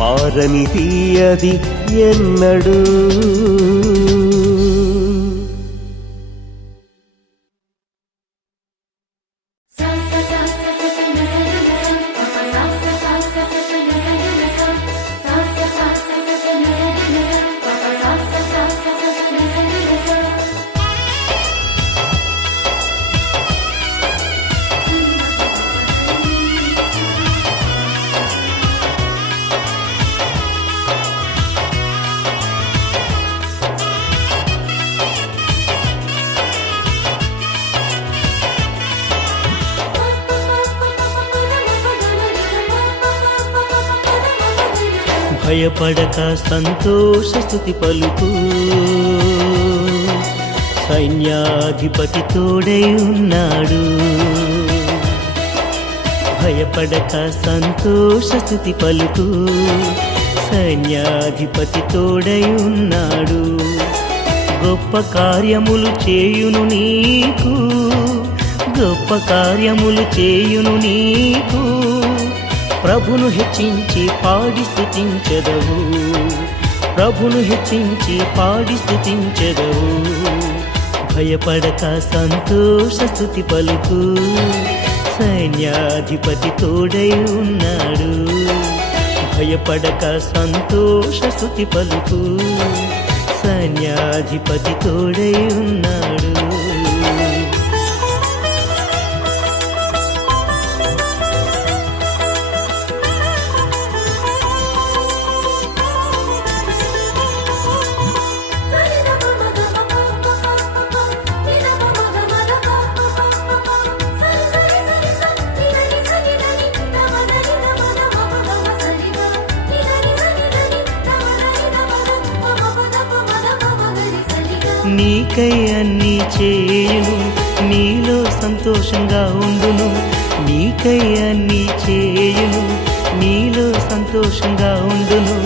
మారనిది అది ఎన్నడూ. భయపడక సంతోష స్తుతి పలుకు, సైన్యాధిపతి తోడై ఉన్నాడు. భయపడక సంతోష స్తుతి పలుకు, సైన్యాధిపతి తోడై ఉన్నాడు. గొప్ప కార్యములు చేయును నీకు, గొప్ప కార్యములు చేయును నీకు. ప్రభును హెచ్చించి పాడి స్తుతించెదవు, ప్రభును హెచ్చించి పాడి స్తుతించెదవు. భయపడక సంతోష స్తుతి పలుకు, సైన్యాధిపతి తోడై ఉన్నాడు. భయపడక సంతోష స్తుతి పలుకు, సైన్యాధిపతి తోడై ఉన్నాడు. నీకై అన్నీ చేయును, నీలో సంతోషంగా ఉండును. నీకై అన్నీ చేయును, నీలో సంతోషంగా ఉండును.